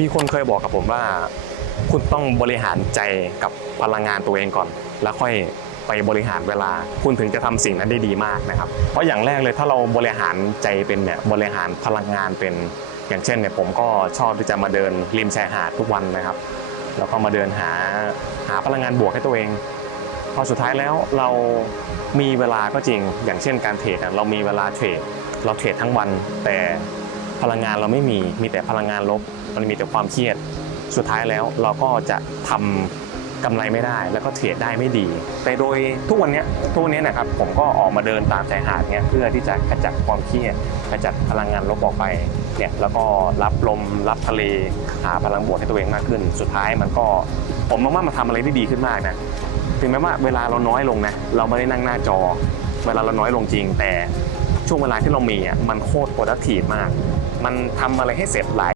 มีคนเคยบอกกับผมว่า คุณต้องบริหารใจกับพลังงานตัวเองก่อน แล้วค่อยไปบริหารเวลา คุณถึงจะทำสิ่งนั้นได้ดีมากนะครับ เพราะอย่างแรกเลยถ้าเราบริหารใจเป็นเนี่ยบริหารพลังงานเป็น อย่างเช่นเนี่ยผมก็ชอบที่จะมาเดินริมชายหาดทุกวันนะครับ แล้วก็มาเดินหาหาพลังงานบวกให้ตัวเองพอสุดท้ายแล้วเรามีเวลาก็จริง อย่างเช่นการเทรดเรามีเวลาเทรดเราเทรดทั้งวันแต่ พลังงานเราไม่มีมีแต่พลังงานลบ มันมีแต่ความเครียด สุดท้ายแล้วเราก็จะทำกำไรไม่ได้ แล้วก็เทรดได้ไม่ดี แต่โดยทุกวันนี้ทุกวันนี้นะครับผมก็ออกมาเดินตามชายหาดเนี้ยเพื่อที่จะขจัดความเครียดขจัดพลังงานลบออกไปเนี่ยแล้วก็รับลมรับทะเลหาพลังบวกให้ตัวเองมากขึ้น สุดท้ายมันก็ผมมองว่ามันทำอะไรได้ดีขึ้นมากนะถึงแม้ว่าเวลาเราน้อยลงนะเราไม่ได้นั่งหน้าจอ เวลาเราน้อยลงจริง แต่ช่วงเวลาที่เรามีอะมันโคตรโปรดักทีฟมาก มันทำอะไรให้เสร็จหลาย